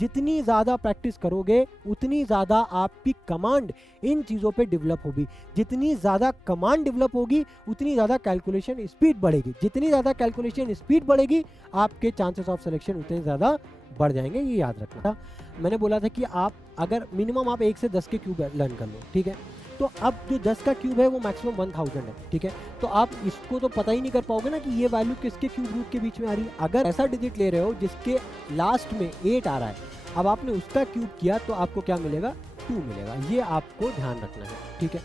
जितनी ज़्यादा प्रैक्टिस करोगे उतनी ज़्यादा आपकी कमांड इन चीज़ों पे डेवलप होगी। जितनी ज़्यादा कमांड डेवलप होगी उतनी ज़्यादा कैलकुलेशन स्पीड बढ़ेगी। जितनी ज़्यादा कैलकुलेशन स्पीड बढ़ेगी आपके चांसेस ऑफ सिलेक्शन उतने ज़्यादा बढ़ जाएंगे, ये याद रखना। मैंने बोला था कि आप अगर मिनिमम आप 1 से 10 के क्यूब लर्न कर लो, ठीक है, तो अब जो 10 का क्यूब है वो मैक्सिमम 1000 है, ठीक है। तो आप इसको तो पता ही नहीं कर पाओगे ना कि ये वैल्यू किसके क्यूब रूट के बीच में आ रही है। अगर ऐसा डिजिट ले रहे हो जिसके लास्ट में 8 आ रहा है, अब आपने उसका क्यूब किया तो आपको क्या मिलेगा, 2 मिलेगा। ये आपको ध्यान रखना है, ठीक है।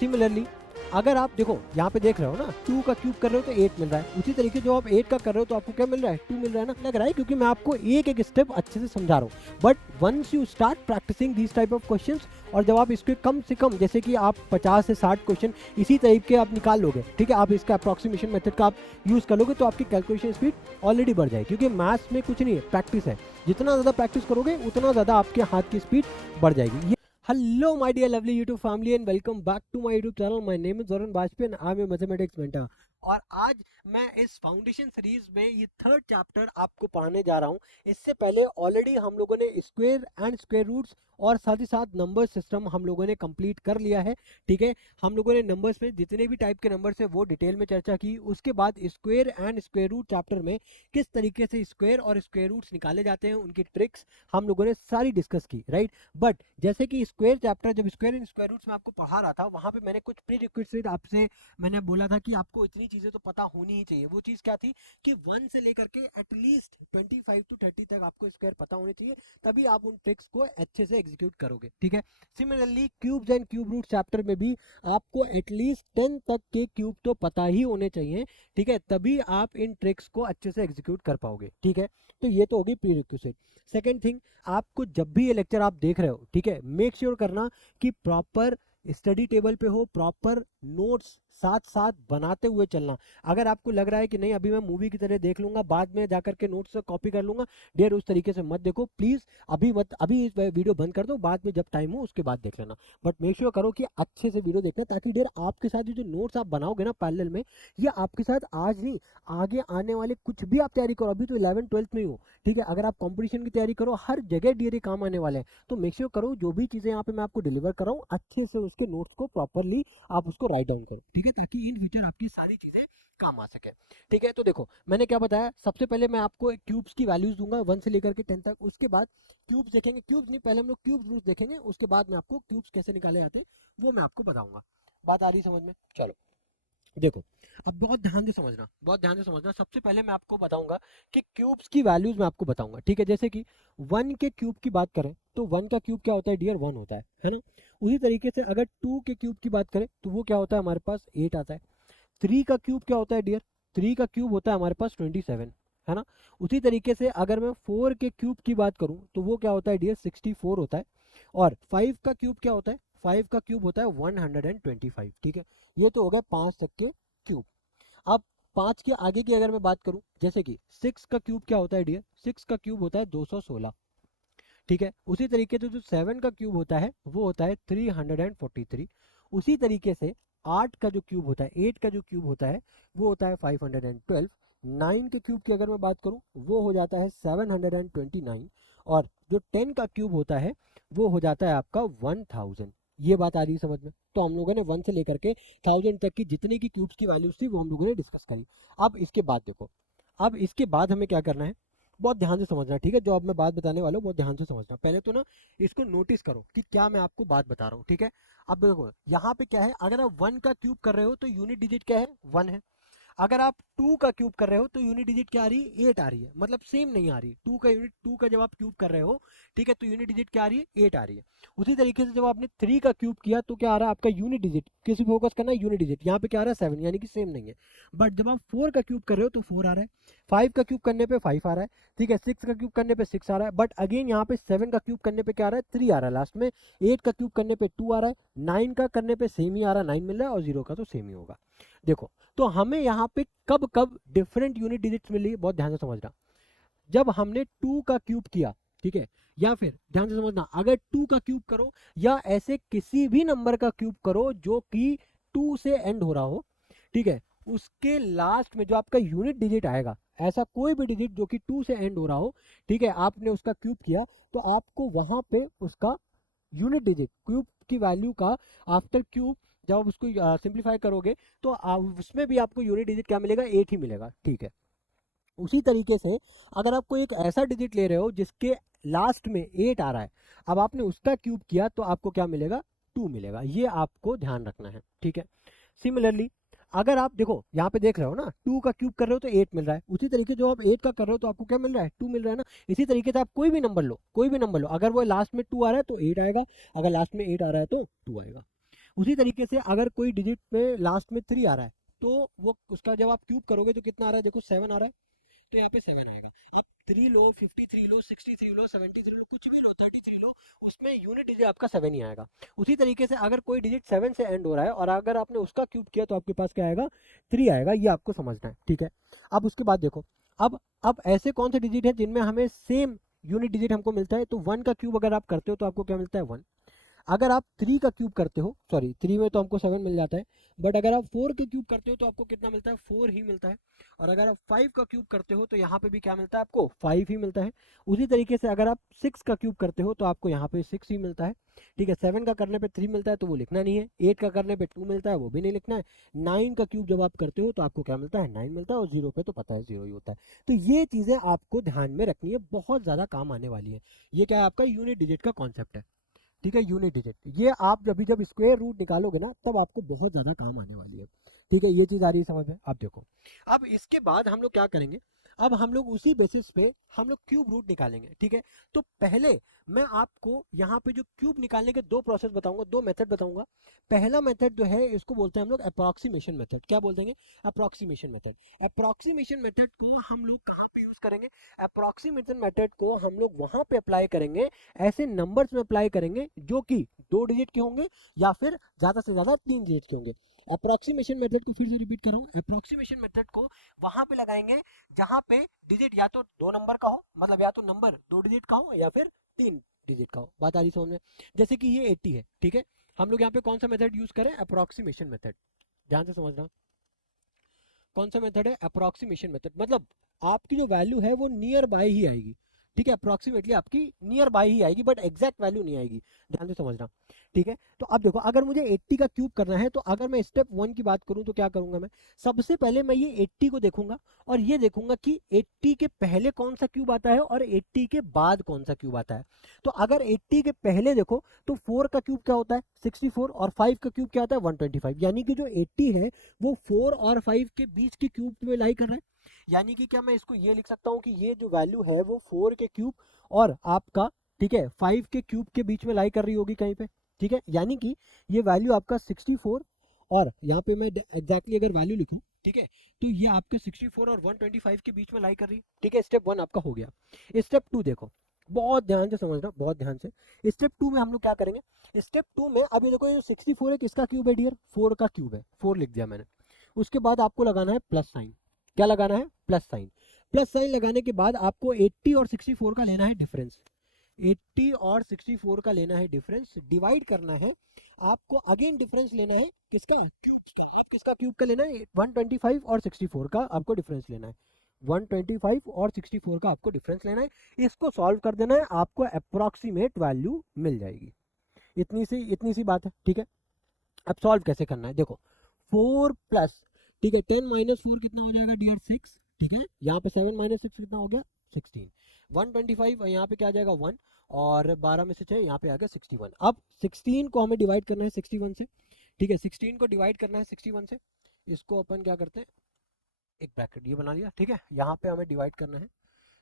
सिमिलरली अगर आप देखो यहाँ पे देख रहे हो ना, 2 का क्यूब कर रहे हो तो 8 मिल रहा है, उसी तरीके जो आप 8 का कर रहे हो तो आपको क्या मिल रहा है, 2 मिल रहा है ना। लग रहा है क्योंकि मैं आपको एक एक स्टेप अच्छे से समझा रहा हूँ। But once you start practising this type of questions, और जब आप इसके कम से कम जैसे कि आप 50 से 60 क्वेश्चन इसी टाइप के आप निकाल लोगे, ठीक है, आप इसका अप्रॉक्सीमेशन मेथड का आप यूज़ कर लोगे तो आपकी कैलकुलेशन स्पीड ऑलरेडी बढ़ जाएगी। क्योंकि मैथ्स में कुछ नहीं है, प्रैक्टिस है। जितना ज़्यादा प्रैक्टिस करोगे उतना ज़्यादा आपके हाथ की स्पीड बढ़ जाएगी। Hello my dear lovely YouTube family and welcome back to my YouTube channel. My name is Varun Bajpayee and I'm a mathematics mentor. और आज मैं इस फाउंडेशन सीरीज में ये 3rd चैप्टर आपको पढ़ाने जा रहा हूँ। इससे पहले ऑलरेडी हम लोगों ने स्क्वायर एंड स्क्वायर रूट्स और साथ ही साथ नंबर सिस्टम हम लोगों ने कंप्लीट कर लिया है, ठीक है। हम लोगों ने नंबर्स में जितने भी टाइप के नंबर्स है वो डिटेल में चर्चा की। उसके बाद square and square root chapter में किस तरीके से स्क्वायर और स्क्वायर रूट्स निकाले जाते हैं, उनकी ट्रिक्स हम लोगों ने सारी डिस्कस की, राइट। बट जैसे कि स्क्वायर चैप्टर जब स्क्वायर एंड स्क्वायर रूट्स में आपको पढ़ा रहा था, वहां पे मैंने कुछ प्री रिक्विजिट आपसे मैंने बोला था कि आपको इतनी चीजें तो पता होनी ही चाहिए। वो चीज क्या थी कि 1 से लेकर के एटलीस्ट 25 to 30 तक आपको स्क्वायर पता होने चाहिए, तभी आप उन ट्रिक्स को अच्छे से एग्जीक्यूट करोगे, ठीक है। Similarly cubes and cube root chapter में भी आपको एटलीस्ट 10 तक के क्यूब तो पता ही होने चाहिए, ठीक है, तभी आप इन ट्रिक्स को अच्छे से एग्जीक्यूट कर पाओगे, ठीक है। तो ये तो होगी प्री रिक्विजिट। सेकेंड थिंग, आपको जब भी ये लेक्चर आप देख रहे हो, ठीक है, मेक श्योर करना कि प्रॉपर स्टडी टेबल पे हो, प्रॉपर नोट्स साथ साथ बनाते हुए चलना। अगर आपको लग रहा है कि नहीं अभी मैं मूवी की तरह देख लूंगा, बाद में जाकर के नोट्स से कॉपी कर लूंगा, डियर उस तरीके से मत देखो प्लीज। अभी मत, अभी इस वीडियो बंद कर दो, बाद में जब टाइम हो उसके बाद देख लेना। बट मेक श्योर करो कि अच्छे से वीडियो देखना, ताकि डियर आपके साथ जो नोट्स आप बनाओगे ना पैरेलल में, ये आपके साथ आज नहीं आगे आने वाले कुछ भी आप तैयारी करो, अभी तो 11th-12th में ही हो, ठीक है, अगर आप कॉम्पिटिशन की तैयारी करो हर जगह डियर काम आने वाले हैं। तो मेक श्योर करो जो भी चीजें यहाँ पे मैं आपको डिलीवर कर रहा हूँ अच्छे से उसके नोट्स को प्रॉपरली आप उसको राइट डाउन करो, ठीक है, ताकि इन फ्यूचर आपकी सारी चीजें काम आ सके, ठीक है। तो देखो मैंने क्या बताया, सबसे पहले मैं आपको क्यूब्स की वैल्यूज दूंगा 1 से लेकर के 10 तक। उसके बाद क्यूब्स देखेंगे, क्यूब्स नहीं पहले हम लोग क्यूब रूट्स देखेंगे, उसके बाद मैं आपको क्यूब्स कैसे निकाले जाते हैं वो मैं आपको बताऊंगा। बात आ रही समझ में? चलो देखो, अब बहुत ध्यान से समझना, बहुत ध्यान से समझना। सबसे पहले मैं आपको बताऊंगा कि क्यूब्स की वैल्यूज मैं आपको बताऊंगा, ठीक है। जैसे कि 1 के क्यूब की बात करें तो 1 का क्यूब क्या होता है डियर, 1 होता है ना। उसी तरीके से अगर 2 के क्यूब की बात करें तो वो क्या होता है हमारे पास, 8 आता है। 3 का क्यूब क्या होता है डियर, 3 का क्यूब होता है हमारे पास 27, है ना। उसी तरीके से अगर मैं 4 के क्यूब की बात करूं तो वो क्या होता है डियर, 64 होता है। और 5 का क्यूब क्या होता है, 5 का क्यूब होता है 125, ठीक है। ये तो हो गया 5 तक के क्यूब। अब 5 के आगे की अगर मैं बात करूं, जैसे कि 6 का क्यूब क्या होता है डियर, 6 का क्यूब होता है 216, ठीक है। उसी तरीके से जो 7 का क्यूब होता है वो होता है 343। उसी तरीके से 8 का जो क्यूब होता है, 8 का जो क्यूब होता है वो होता है 512। 9 के क्यूब की अगर मैं बात करूं वो हो जाता है 729। और जो 10 का क्यूब होता है वो हो जाता है आपका 1000। ये बात आ रही है समझ में? तो हम लोगों ने 1 से लेकर के 1000 तक की जितनी की क्यूब्स की वैल्यूज थी वो हम लोगों ने डिस्कस करी। अब इसके बाद देखो, अब इसके बाद हमें क्या करना है, बहुत ध्यान से समझना, ठीक है। जो अब मैं बात बताने वाला हूँ बहुत ध्यान से समझना। पहले तो ना इसको नोटिस करो कि क्या मैं आपको बात बता रहा हूँ, ठीक है। अब देखो यहाँ पे क्या है, अगर आप 1 का क्यूब कर रहे हो तो यूनिट डिजिट क्या है, 1 है। अगर आप 2 का क्यूब कर रहे हो तो यूनिट डिजिट क्या आ रही है, 8 आ रही है, मतलब सेम नहीं आ रही। 2 का जब आप क्यूब कर रहे हो, ठीक है, तो यूनिट डिजिट क्या आ रही है, 8 आ रही है। उसी तरीके से जब आपने 3 का क्यूब किया तो क्या आ रहा है आपका यूनिट डिजिट, किसी फोकस करना है यूनिट डिजिट, यहाँ पे क्या आ रहा है 7, यानी कि सेम नहीं है। बट जब आप 4 का क्यूब कर रहे हो तो 4 आ रहा है, 5 का क्यूब करने पे 5 आ रहा है, ठीक है, 6 का क्यूब करने पे 6 आ रहा है। बट अगेन यहाँ पे 7 का क्यूब करने पे क्या आ रहा है, 3 आ रहा है लास्ट में। 8 का क्यूब करने पे 2 आ रहा है, 9 का करने पे सेम ही आ रहा है, 9 मिल रहा है, और 0 का तो सेम ही होगा। देखो तो हमें यहाँ पे कब कब डिफरेंट यूनिट डिजिट्स मिली, बहुत ध्यान से समझना। जब हमने 2 का क्यूब किया, ठीक है, या फिर ध्यान से समझना, अगर 2 का क्यूब करो या ऐसे किसी भी नंबर का क्यूब करो जो कि 2 से एंड हो रहा हो, ठीक है, उसके लास्ट में जो आपका यूनिट डिजिट आएगा, ऐसा कोई भी डिजिट जो कि 2 से एंड हो रहा हो, ठीक है, आपने उसका क्यूब किया तो आपको वहां पे उसका यूनिट डिजिट क्यूब की वैल्यू का आफ्टर क्यूब जब आप उसको सिंप्लीफाई करोगे तो उसमें भी आपको यूनिट डिजिट क्या मिलेगा, 8 ही मिलेगा, ठीक है। उसी तरीके से अगर आपको एक ऐसा डिजिट ले रहे हो जिसके लास्ट में 8 आ रहा है, अब आपने उसका क्यूब किया तो आपको क्या मिलेगा, 2 मिलेगा, ये आपको ध्यान रखना है, ठीक है। सिमिलरली अगर आप देखो यहाँ पे देख रहे हो ना, 2 का क्यूब कर रहे हो तो 8 मिल रहा है, उसी तरीके जो आप 8 का कर रहे हो तो आपको क्या मिल रहा है, 2 मिल रहा है ना। इसी तरीके से आप कोई भी नंबर लो, कोई भी नंबर लो, अगर वो लास्ट में 2 आ रहा है तो 8 आएगा, अगर लास्ट में 8 आ रहा है तो 2 आएगा। उसी तरीके से अगर कोई डिजिट पे लास्ट में 3 आ रहा है तो वो उसका जब आप क्यूब करोगे तो कितना आ रहा है, देखो 7 आ रहा है, तो यहाँ पे 7 आएगा। अब 3 लो, 53 लो, 63 लो, 73 लो, कुछ भी लो, 33 लो, उसमें यूनिट डिजिट आपका 7 ही आएगा। उसी तरीके से अगर कोई डिजिट 7 से एंड हो रहा है और अगर आपने उसका क्यूब किया तो आपके पास क्या आएगा, 3 आएगा, ये आपको समझना है, ठीक है। अब उसके बाद देखो, अब ऐसे कौन से डिजिट है जिनमें हमें सेम यूनिट डिजिट हमको मिलता है, तो 1 का क्यूब अगर आप करते हो तो आपको क्या मिलता है, 1। अगर आप 3 का क्यूब करते हो, सॉरी 3 में तो हमको 7 मिल जाता है, बट अगर आप 4 के क्यूब करते हो तो आपको कितना मिलता है, 4 ही मिलता है। और अगर आप 5 का क्यूब करते हो तो यहाँ पे भी क्या मिलता है आपको, 5 ही मिलता है। उसी तरीके से अगर आप 6 का क्यूब करते हो तो आपको यहाँ पे 6 ही मिलता है, ठीक है। 7 का करने पे 3 मिलता है तो वो लिखना नहीं है, 8 का करने पे 2 मिलता है वो भी नहीं लिखना है, 9 का क्यूब जब आप करते हो तो आपको क्या मिलता है, 9 मिलता है, और 0 पे तो पता है 0 ही होता है। तो ये चीज़ें आपको ध्यान में रखनी है, बहुत ज़्यादा काम आने वाली है। ये क्या है, आपका यूनिट डिजिट का कॉन्सेप्ट है, ठीक है। यूनिट डिजिट, ये आप जब स्क्वायर रूट निकालोगे ना तब आपको बहुत ज्यादा काम आने वाली है, ठीक है। ये चीज आ रही है समझ में, आप देखो। अब इसके बाद हम लोग क्या करेंगे, अब हम लोग उसी बेसिस पे हम लोग क्यूब रूट निकालेंगे, ठीक है। तो पहले मैं आपको यहाँ पे जो क्यूब निकालने के 2 प्रोसेस बताऊंगा, 2 मेथड बताऊंगा। पहला मेथड जो है इसको बोलते हैं हम लोग अप्रोक्सीमेशन मेथड। क्या बोलते हैं, अप्रोक्सीमेशन मेथड। अप्रोक्सीमेशन मेथड को हम लोग कहाँ पे यूज करेंगे, अप्रोक्सीमेशन मेथड को हम लोग वहां पे अप्लाई करेंगे, ऐसे नंबर्स में अप्लाई करेंगे जो कि 2 डिजिट के होंगे या फिर ज्यादा से ज्यादा 3 डिजिट के होंगे। अप्रोक्सीमेशन मेथड को फिर से रिपीट कर रहा हूँ, अप्रोक्सीमेशन मेथड को वहां पे लगाएंगे जहां पे डिजिट या तो 2 नंबर का हो, मतलब या तो नंबर 2 डिजिट का हो या फिर 3 डिजिट का हो। बात आ रही समझ में, जैसे कि ये 80 है, ठीक है। हम लोग यहाँ पे कौन सा मेथड यूज करें, अप्रोक्सीमेशन मेथड। ध्यान से समझना, कौन सा मेथड है, अप्रोक्सीमेशन मेथड। मतलब आपकी जो वैल्यू है वो नियर बाय ही आएगी, ठीक है। अप्रोक्सीमेटली आपकी नियर बाय ही आएगी, बट एग्जैक्ट वैल्यू नहीं आएगी, ध्यान से समझना, ठीक है। तो अब देखो, अगर मुझे 80 का क्यूब करना है तो अगर मैं स्टेप 1 की बात करूं तो क्या करूंगा, मैं सबसे पहले मैं ये 80 को देखूंगा और ये देखूंगा कि 80 के पहले कौन सा क्यूब आता है और 80 के बाद कौन सा क्यूब आता है। तो अगर 80 के पहले देखो तो 4 का क्यूब क्या होता है, 64, और 5 का क्यूब क्या होता है, 125। यानी कि जो 80 है वो 4 और 5 के बीच के क्यूब में लाई कर रहा है। यानी कि क्या मैं इसको ये लिख सकता हूँ कि ये जो वैल्यू है वो 4 के क्यूब और आपका, ठीक है, 5 के क्यूब के बीच में लाई कर रही होगी कहीं पे, ठीक है। यानी कि ये वैल्यू आपका 64, और यहाँ पे मैं एग्जैक्टली अगर वैल्यू लिखूं, ठीक है, तो ये आपके 64 और 125 के बीच में लाई कर रही है, ठीक है। स्टेप 1 आपका हो गया। स्टेप 2 देखो, बहुत ध्यान से समझना, बहुत ध्यान से। स्टेप 2 में हम लोग क्या करेंगे, स्टेप 2 में अभी देखो ये 64 है, किसका क्यूब है डियर, 4 का क्यूब है, 4 लिख दिया मैंने। उसके बाद आपको लगाना है प्लस साइन। क्या लगाना है, प्लस साइन। प्लस साइन लगाने के बाद आपको 80 और 64 का लेना है डिफरेंस। 80 और 64 का लेना है डिफरेंस, डिवाइड करना है आपको, अगेन डिफरेंस लेना है किसका, क्यूब्स का। आप किसका क्यूब का लेना है, 125 और 64 का आपको डिफरेंस लेना है। 125 और 64 का आपको डिफरेंस लेना है, इसको सॉल्व कर देना है, आपको अप्रोक्सीमेट वैल्यू मिल जाएगी। इतनी सी बात है, ठीक है। अब सॉल्व कैसे करना है, देखो 4 प्लस, ठीक है, 10 माइनस 4 कितना हो जाएगा डियर, 6, ठीक है। यहाँ पे 7 माइनस 6 कितना हो गया, 16। 125 और यहाँ पे क्या आ जाएगा 1, और 12 में से 6 यहाँ पे आ गया 61। अब 16 को हमें डिवाइड करना है 61 से, ठीक है। 16 को डिवाइड करना है 61 से, इसको अपन क्या करते हैं, एक ब्रैकेट ये बना लिया, ठीक है। यहाँ पे हमें डिवाइड करना है,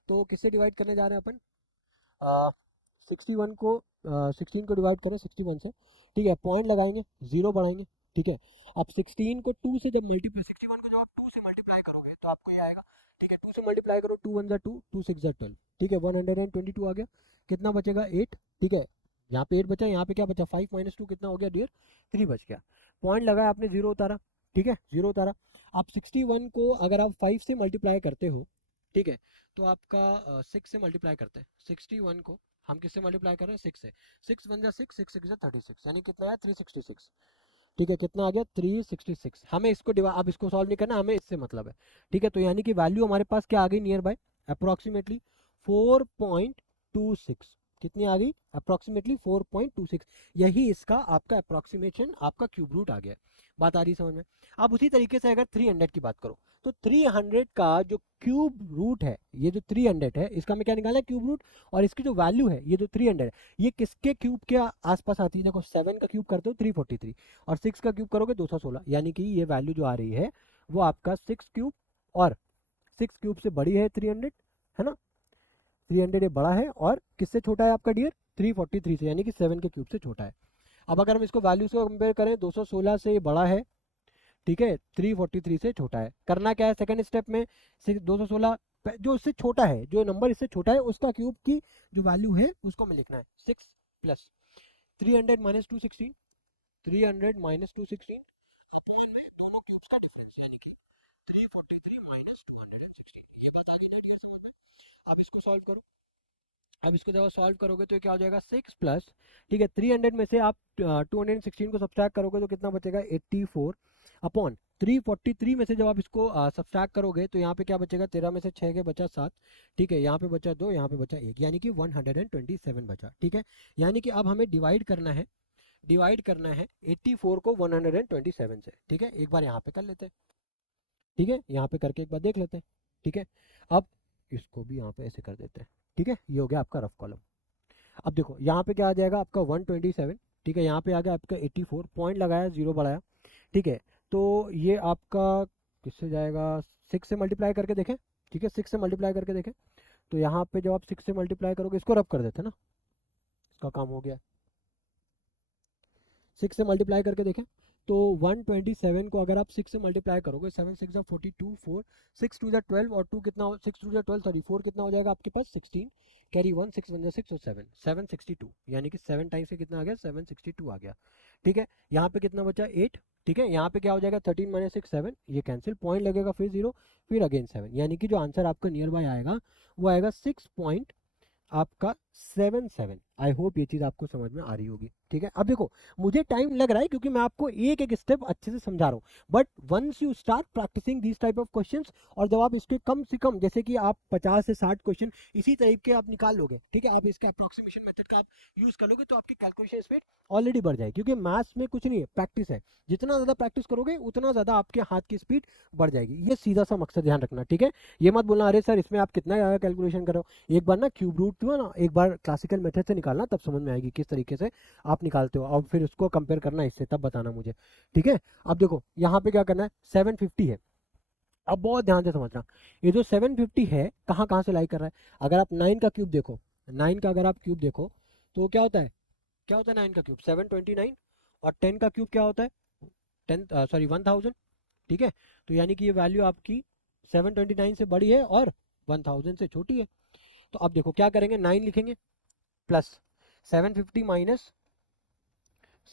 तो किससे डिवाइड करने जा रहे हैं अपन, 61 को 16 को डिवाइड करो 61 से, ठीक है। पॉइंट लगाएंगे, जीरो बढ़ाएंगे, ठीक है। अब 16 को 2 से जब मल्टीप्लाई, 61 को जब आप 2 से मल्टीप्लाई करोगे तो आपको ये आएगा, ठीक है। 2 से मल्टीप्लाई करो, 2 1 जा 2, 2 6 जा 12, ठीक है। 122 आ गया, कितना बचेगा 8, ठीक है। यहाँ पे 8 बचा, यहाँ पे क्या बचा, 5 माइनस 2 कितना हो गया डियर, 3 बच गया। पॉइंट लगाया आपने, जीरो उतारा, ठीक है, जीरो उतारा। आप 61 को अगर आप 5 से मल्टीप्लाई करते हो, ठीक है, तो आपका 6 से मल्टीप्लाई करते हैं 61 को, हम किससे मल्टीप्लाई कर रहे हैं, 6 से। 6 1 जा 6, 6 6 जा 36, यानी कितना है 366। ठीक है, कितना आ गया 366। हमें इसको अब इसको सॉल्व नहीं करना, हमें इससे मतलब है। ठीक है, तो यानी कि वैल्यू हमारे पास क्या आ गई नियर बाय अप्रोक्सीमेटली 4.26। कितनी आ गई अप्रोक्सीमेटली 4.26। यही इसका आपका अप्रोक्सीमेशन आपका क्यूब रूट आ गया। बात आ रही समझ में। अब उसी तरीके से अगर 300 की बात करो तो 300 का जो क्यूब रूट है, ये जो 300 है इसका हमें क्या निकालना है क्यूब रूट, और इसकी जो वैल्यू है ये जो 300 है ये किसके क्यूब के आसपास आती है। देखो 7 का क्यूब करते हो 343 और 6 का क्यूब करोगे 216, यानी कि ये वैल्यू जो आ रही है वो आपका 6 क्यूब और 6 क्यूब से बड़ी है 300, है ना। 300 ये बड़ा है और किससे छोटा है आपका डियर 343 से, यानी कि 7 के क्यूब से छोटा है। अब अगर हम इसको वैल्यूज को कंपेयर करें 216 से ये बड़ा है, ठीक है, 343 से छोटा है। करना क्या है सेकंड स्टेप में 216 जो इससे छोटा है, जो नंबर इससे छोटा है उसका क्यूब की जो वैल्यू है उसको हमें लिखना है 6 प्लस 300 माइनस 216, 300 माइनस 216 अपॉन में दोनों क्यूब्स का डिफरेंस, यानी कि 343 माइनस 216। ये बात आ गई ना डियर समझ में। अब इसको सॉल्व करो। अब इसको जब सॉल्व करोगे तो ये क्या हो जाएगा 6 प्लस, ठीक है, 300 में से आप 216 को सब्ट्रैक्ट करोगे तो कितना बचेगा 84 अपॉन 343 में से जब आप इसको सब्ट्रैक्ट करोगे तो यहाँ पे क्या बचेगा 13 में से 6 के बचा 7, ठीक है, यहाँ पे बचा 2, यहाँ पे बचा 1, यानी कि 127 बचा। ठीक है, यानी कि अब हमें डिवाइड करना है, डिवाइड करना है 84 को 127 से। ठीक है, एक बार यहाँ पे कर लेते हैं, ठीक है, यहाँ पे करके एक बार देख लेते हैं। ठीक है, अब इसको भी यहाँ पे ऐसे कर देते हैं। ठीक है, ये हो गया आपका रफ कॉलम। अब देखो यहाँ पे क्या आ जाएगा आपका 127, ठीक है, यहाँ पे आ गया आपका 84, पॉइंट लगाया जीरो बढ़ाया, ठीक है, तो ये आपका किससे जाएगा 6 से मल्टीप्लाई करके देखें। ठीक है, 6 से मल्टीप्लाई करके देखें तो यहाँ पे जब आप 6 से मल्टीप्लाई करोगे इसको रब कर देते हैं ना, इसका काम हो गया। 6 से मल्टीप्लाई करके देखें तो 127 को अगर आप 6 से मल्टीप्लाई करोगे 7 6 जा 42, 4 6 2 जा 12 और 2 कितना 6 2 जा 12 34 कितना हो जाएगा आपके पास 16, कैरी 1 6 1 जा 6 और 7 762, यानी कि 7 टाइम्स से कितना आ गया 762 आ गया। ठीक है, यहाँ पे कितना बचा 8, ठीक है, यहाँ पे क्या हो जाएगा 13 माइनस 6 7, ये कैंसिल, पॉइंट लगेगा फिर जीरो, फिर अगेन 7, यानी कि जो आंसर आपका नियर बाय आएगा वो आएगा 6 आपका 77। आई होप ये चीज़ आपको समझ में आ रही होगी। ठीक है, अब देखो मुझे टाइम लग रहा है क्योंकि मैं आपको एक एक स्टेप अच्छे से समझा रहा हूँ, but once you start practising this type of questions और जब आप इसके कम से कम जैसे कि आप 50 से 60 क्वेश्चन इसी टाइप के आप निकाल लोगे, ठीक है, आप इसका अप्रोक्सीमेशन मेथड का आप यूज कर लोगे तो आपकी कैलकुलेशन स्पीड ऑलरेडी बढ़ जाएगी, क्योंकि मैथ्स में कुछ नहीं है प्रैक्टिस है। जितना ज़्यादा प्रैक्टिस करोगे उतना ज़्यादा आपके हाथ की स्पीड बढ़ जाएगी। ये सीधा सा मकसद ध्यान रखना। ठीक है, ये मत बोलना अरे सर इसमें आप कितना ज़्यादा कैलकुलेशन करो। एक बार ना क्यूब रूट जो है ना एक बार क्लासिकल मेथड से निकालना, तब समझ में आएगी किस तरीके से आप निकालते हो, और फिर उसको कंपेयर करना इससे, तब बताना मुझे। ठीक है, अब देखो यहाँ पे क्या करना है 750 है। अब बहुत ध्यान से समझना, ये जो 750 है कहाँ कहाँ से लाई कर रहा है। अगर आप 9 का क्यूब देखो, 9 का अगर आप क्यूब देखो तो क्या होता है, क्या होता है 9 का क्यूब 729, और 10 का क्यूब क्या होता है 10 सॉरी 1000। ठीक है, तो यानी कि ये वैल्यू आपकी 729 से बड़ी है और 1000 से छोटी है। तो अब देखो क्या करेंगे 9 लिखेंगे प्लस 750 माइनस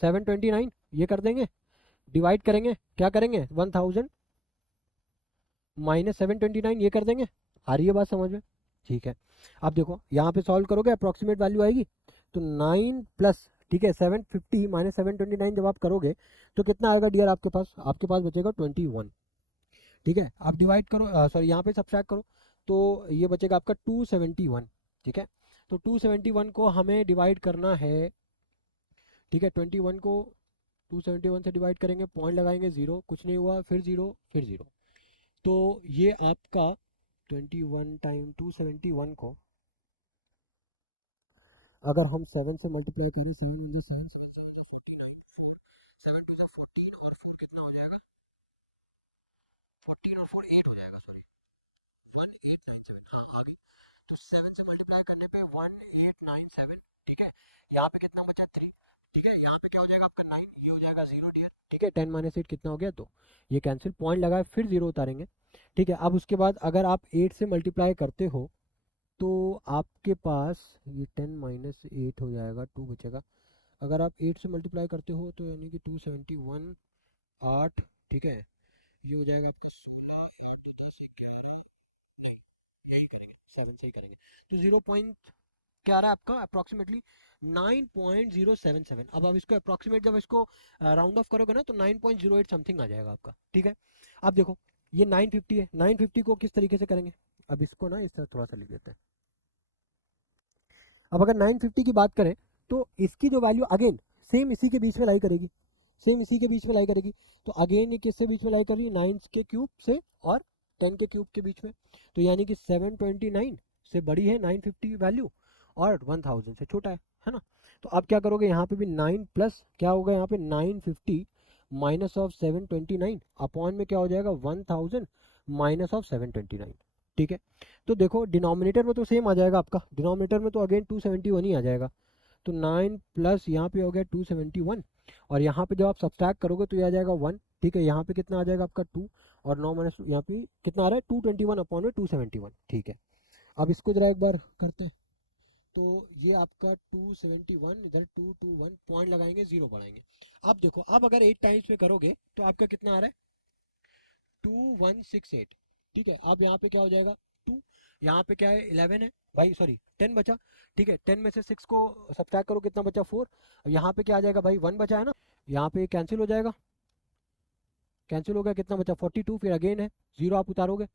729, ये कर देंगे, डिवाइड करेंगे, क्या करेंगे 1000 माइनस 729, ये कर देंगे। आ रही है बात समझ में। ठीक है, अब देखो यहाँ पे सॉल्व करोगे अप्रोक्सीमेट वैल्यू आएगी तो 9 प्लस, ठीक है, 750 माइनस 729 जब आप करोगे तो कितना आएगा डियर आपके पास बचेगा 21। ठीक है, आप डिवाइड करो सॉरी यहाँ पे सब्ट्रैक्ट करो तो ये बचेगा आपका 271। ठीक है, तो 271 को हमें डिवाइड करना है, ठीक है, 21 को 271 से डिवाइड करेंगे, पॉइंट लगाएंगे जीरो, कुछ नहीं हुआ, फिर जीरो, फिर जीरो, तो ये आपका 21 टाइम 271 को अगर हम 7 से मल्टीप्लाई करें 7 7 7 टू 14 और 4 कितना हो जाएगा 14 और 4 8 हो जाएगा, सॉरी 1897, हाँ आ गई। तो 7 से मल्टीप्लाई करने पे 1897। ठीक है, यहाँ पे कितना बचा 3, ठीक है, यहाँ पे क्या हो जाएगा आपका 9, ये हो जाएगा 0 डियर। ठीक है, 10 माइनस 8 कितना हो गया, तो ये कैंसिल, पॉइंट लगाए फिर जीरो उतारेंगे। ठीक है, अब उसके बाद अगर आप 8 से मल्टीप्लाई करते हो तो आपके पास ये 10 माइनस 8 हो जाएगा, 2 बचेगा। अगर आप 8 से मल्टीप्लाई करते हो तो यानी कि 271 8, ठीक है, ये हो जाएगा आपका 16 8 2 10 11, यही करेंगे 7 से ही करेंगे तो 0. क्या आ रहा है आपका अप्रोक्सीमेटली 9.077। अब आप इसको अप्रोक्सीमेट जब इसको राउंड ऑफ करोगे ना तो 9.08 समथिंग आ जाएगा आपका, ठीक है। अब देखो ये 950 है, 950 को किस तरीके से करेंगे, अब इसको ना इस तरह थोड़ा सा लिख देते हैं। अब अगर 950 की बात करें तो इसकी जो वैल्यू अगेन सेम इसी के बीच में लाई करेगी, सेम इसी के बीच में लाई करेगी। तो अगेन ये किससे बीच में लाई कर रही है, 9 के क्यूब से और 10 के क्यूब के बीच में। तो यानी कि 729 से बड़ी है 950 वैल्यू और 1000 से छोटा है ना। तो अब क्या करोगे, यहाँ पे भी 9 प्लस क्या होगा, यहाँ पे 950 माइनस ऑफ 729 अपॉन में क्या हो जाएगा 1000 माइनस ऑफ 729, ठीक है। तो देखो डिनोमिनेटर में तो सेम आ जाएगा आपका, डिनोमिनेटर में तो अगेन 271 ही आ जाएगा। तो 9 प्लस यहाँ पे हो गया 271 और यहाँ पे जब आप सब्सट्रैक्ट करोगे तो ये आ जाएगा 1, ठीक है। यहाँ पे कितना आ जाएगा आपका 2 और 9 माइनस यहाँ पे कितना आ रहा है 221 अपॉन में 271, ठीक है। अब इसको जरा एक बार करते हैं। तो ये आपका 271 इधर 221 पॉइंट लगाएंगे, जीरो बढ़ाएंगे। अब देखो अब अगर 8 टाइम्स में करोगे तो आपका कितना आ रहा है 2168, ठीक है। अब यहाँ पे क्या हो जाएगा 2, यहाँ पे क्या है 11 है भाई, सॉरी 10 बचा, ठीक है। 10 में से 6 को सब्ट्रैक्ट करो कितना बचा 4। अब यहाँ पे क्या आ जाएगा भाई 1 बचा है ना, यहाँ पे कैंसिल हो जाएगा, कैंसिल हो गया, कितना बचा 42, फिर अगेन है 0 आप उतारोगे,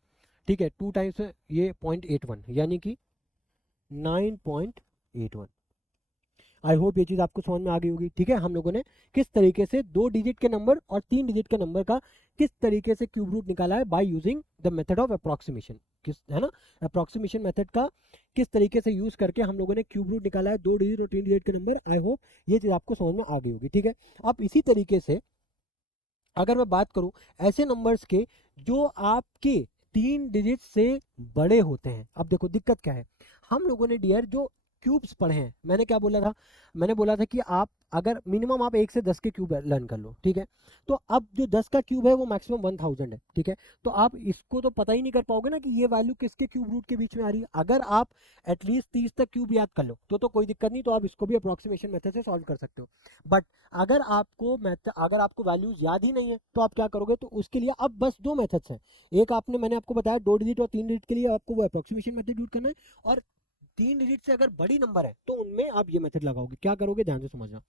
ठीक है। 2 टाइम्स ये 0.81 यानी कि 9.81। आई होप ये चीज़ आपको समझ में आ गई होगी, ठीक है। हम लोगों ने किस तरीके से 2 डिजिट के नंबर और 3 डिजिट के नंबर का किस तरीके से क्यूब रूट निकाला है by using the method of approximation, किस है ना, अप्रोक्सीमेशन मेथड का किस तरीके से यूज करके हम लोगों ने क्यूब रूट निकाला है 2 डिजिट और 3 डिजिट के नंबर। आई होप ये चीज़ आपको समझ में आ गई होगी, ठीक है। अब इसी तरीके से अगर मैं बात करूं ऐसे नंबर्स के जो आपके 3 डिजिट से बड़े होते हैं। अब देखो दिक्कत क्या है, हम लोगों ने डियर जो क्यूब्स पढ़े हैं, मैंने क्या बोला था, मैंने बोला था कि आप अगर मिनिमम आप 1 से 10 के क्यूब लर्न कर लो, ठीक है। तो अब जो 10 का क्यूब है वो मैक्सिमम 1000 है, ठीक है। तो आप इसको तो पता ही नहीं कर पाओगे ना कि ये वैल्यू किसके क्यूब रूट के बीच में आ रही है। अगर आप एटलीस्ट 30 तक क्यूब याद कर लो तो कोई दिक्कत नहीं, तो आप इसको भी अप्रोक्सीमेशन मेथड से सॉल्व कर सकते हो। बट अगर आपको वैल्यूज याद ही नहीं है तो आप क्या करोगे, तो उसके लिए अब बस 2 मेथड्स हैं। एक आपने मैंने आपको बताया 2 डिजिट और 3 डिजिट के लिए आपको वो अप्रोक्सीमेशन मेथड यूज करना है, और 3 डिजिट से अगर बड़ी नंबर है तो उनमें आप ये मेथड लगाओगे। क्या करोगे ध्यान से समझना,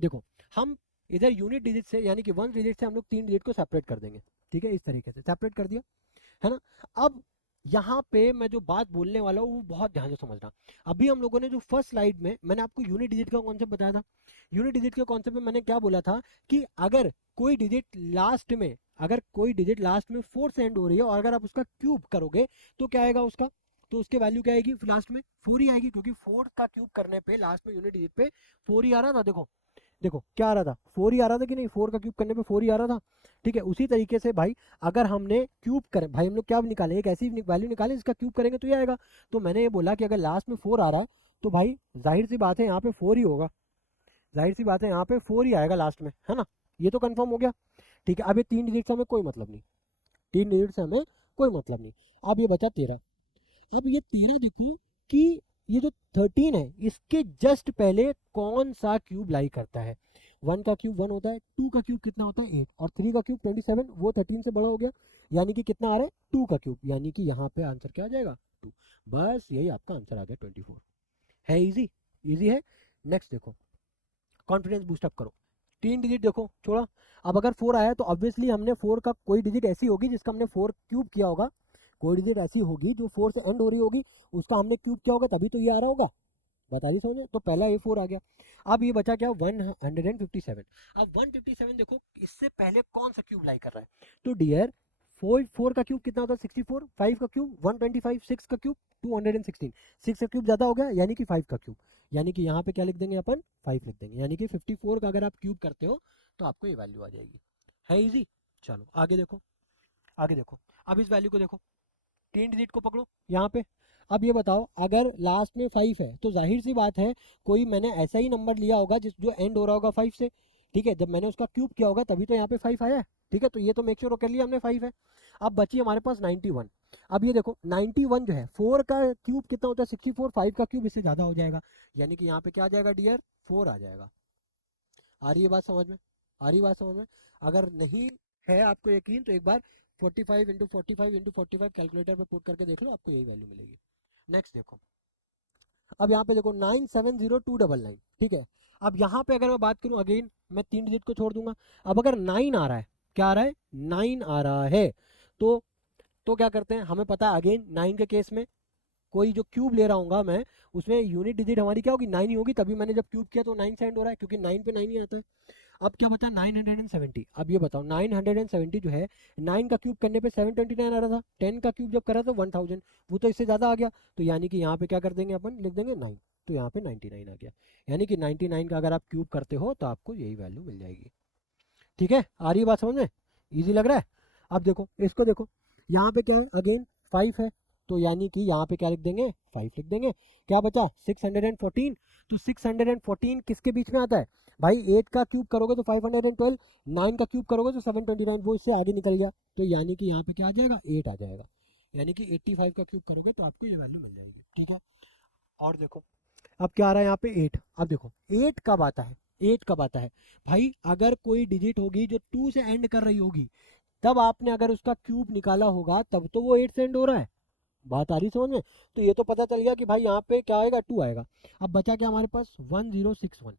देखो हम इधर यूनिट डिजिट से यानी कि 1 डिजिट से हम लोग 3 डिजिट को सेपरेट कर देंगे, ठीक है। इस तरीके से सेपरेट कर दिया है ना। अब यहाँ पे मैं जो बात बोलने वाला हूँ वो बहुत ध्यान से समझना। अभी हम लोगों ने जो फर्स्ट स्लाइड में मैंने आपको यूनिट डिजिट का कॉन्सेप्ट बताया था, यूनिट डिजिट के कॉन्सेप्ट में मैंने क्या बोला था कि अगर कोई डिजिट लास्ट में 4 से एंड हो रही है और अगर आप उसका क्यूब करोगे तो क्या आएगा उसका, तो उसके वैल्यू क्या आएगी लास्ट में 4 ही आएगी, क्योंकि 4 का क्यूब करने पे लास्ट में यूनिट डिजिट पे 4 ही आ रहा था। देखो देखो क्या आ रहा था 4 ही आ रहा था कि नहीं, 4 का क्यूब करने पे 4 ही आ रहा था, ठीक है। उसी तरीके से भाई अगर हमने क्यूब करें, भाई हम लोग क्या निकाले, एक ऐसी वैल्यू निकाले जिसका क्यूब करेंगे तो ये आएगा। तो मैंने ये बोला कि अगर लास्ट में 4 आ रहा है तो भाई जाहिर सी बात है यहाँ पे 4 ही होगा, जाहिर सी बात है यहाँ पे 4 ही आएगा लास्ट में, है ना। ये तो कंफर्म हो गया, ठीक है। अब ये 3 डिजिट से हमें कोई मतलब नहीं, 3 डिजिट से हमें कोई मतलब नहीं। अब ये बचा 13। अब ये 13 देखो कि ये जो 13 है इसके जस्ट पहले कौन सा क्यूब लाई करता है। 1 का क्यूब 1 होता है, 2 का क्यूब कितना होता है 8 और 3 का क्यूब 27, वो 13 से बड़ा हो गया, यानी कि कितना आ रहा है 2 का क्यूब, यानी कि यहाँ पे आंसर क्या आ जाएगा 2। बस यही आपका आंसर आ गया 24 है। इजी इजी है। नेक्स्ट देखो, कॉन्फिडेंस बूस्टअप करो, 3 डिजिट देखो छोड़ा। अब अगर 4 आया तो ऑब्वियसली हमने 4 का कोई डिजिट ऐसी होगी जिसका हमने 4 क्यूब किया होगा, कोई डिजिट ऐसी होगी जो 4 से एंड हो रही होगी, उसका हमने क्यूब किया होगा तभी तो ये आ रहा होगा, बता दी समझे। तो पहला ए 4 आ गया। अब ये बचा क्या 157। अब 157 देखो इससे पहले कौन सा क्यूब लाई कर रहा है, तो डियर 4 का क्यूब कितना होता है 64, 5 का क्यूब 125, 6 का क्यूब 216, 6 का क्यूब ज्यादा हो गया यानी कि 5 का क्यूब, यानी कि यहाँ पे क्या लिख देंगे अपन 5 लिख देंगे, यानी कि 54 का अगर आप क्यूब करते हो तो आपको ये वैल्यू आ जाएगी। है इजी। चलो आगे देखो, आगे देखो। अब इस वैल्यू को देखो, 3 डिजिट को पकड़ो यहाँ पे। अब ये बताओ अगर लास्ट में 5 है तो जाहिर सी बात है कोई मैंने ऐसा ही नंबर लिया होगा जिस जो एंड हो रहा होगा 5 से, ठीक है। जब मैंने उसका क्यूब किया होगा तभी तो यहाँ पे 5 आया है, ठीक है। तो ये तो मेक श्योर कर लिया हमने 5 है। अब बची हमारे पास 91। अब ये देखो 91 जो है 4 का क्यूब कितना होता है 64, 5 का क्यूब इससे ज़्यादा हो जाएगा, यानी कि यहाँ पे क्या आ जाएगा डियर 4 आ जाएगा। आ रही है बात समझ में, आ रही बात समझ में। अगर नहीं है आपको यकीन तो एक बार 45 इंटू 45 इंटू 45 कैलकुलेटर पे पुट करके देख लो, आपको यही वैल्यू मिलेगी। नेक्स्ट देखो, अब यहाँ पे देखो 970299, ठीक है। अब यहाँ पे अगर मैं बात करूँ अगेन, मैं 3 डिजिट को छोड़ दूंगा। अब अगर 9 आ रहा है, क्या आ रहा है, 9 आ रहा है, तो तो क्या करते हैं, हमें पता है अगेन 9 के केस में कोई जो क्यूब ले रहा हूँ मैं, उसमें यूनिट डिजिट हमारी क्या होगी, 9 ही होगी। तभी मैंने जब क्यूब किया तो 9 सेंड हो रहा है, क्योंकि 9 पे 9 ही आता है। अब क्या बचा, 970। अब ये बताओ 970 जो है, 9 का क्यूब करने पे 729 आ रहा था, 10 का क्यूब जब करा तो 1000, वो तो इससे ज़्यादा आ गया। तो यानी कि यहाँ पे क्या कर देंगे अपन, लिख देंगे 9, तो यहाँ पे 99 आ गया। यानी कि 99 का अगर आप क्यूब करते हो तो आपको यही वैल्यू मिल जाएगी। ठीक है, आ रही है बात समझ में, ईजी लग रहा है। अब देखो इसको, देखो यहाँ पे क्या है, अगेन 5 है, तो यानी कि यहाँ पे क्या लिख देंगे, 5 लिख देंगे। क्या बचा, 614। तो 614 किसके बीच में आता है भाई, 8 का क्यूब करोगे तो 512, 9 का क्यूब करोगे तो 729, वो इससे आगे निकल गया। तो यानी कि यहाँ पे क्या आ जाएगा, 8 आ जाएगा। यानी कि 85 का क्यूब करोगे तो आपको ये वैल्यू मिल जाएगी। ठीक है, और देखो अब क्या आ रहा है यहाँ पे 8। अब देखो 8 कब आता है, 8 कब आता है भाई, अगर कोई डिजिट होगी जो 2 से एंड कर रही होगी, तब आपने अगर उसका क्यूब निकाला होगा तब तो वो 8 से एंड हो रहा है। बात आ रही समझ में। तो ये तो पता चल गया कि भाई यहाँ पे क्या आएगा, 2 आएगा। अब बचा क्या हमारे पास, 1061।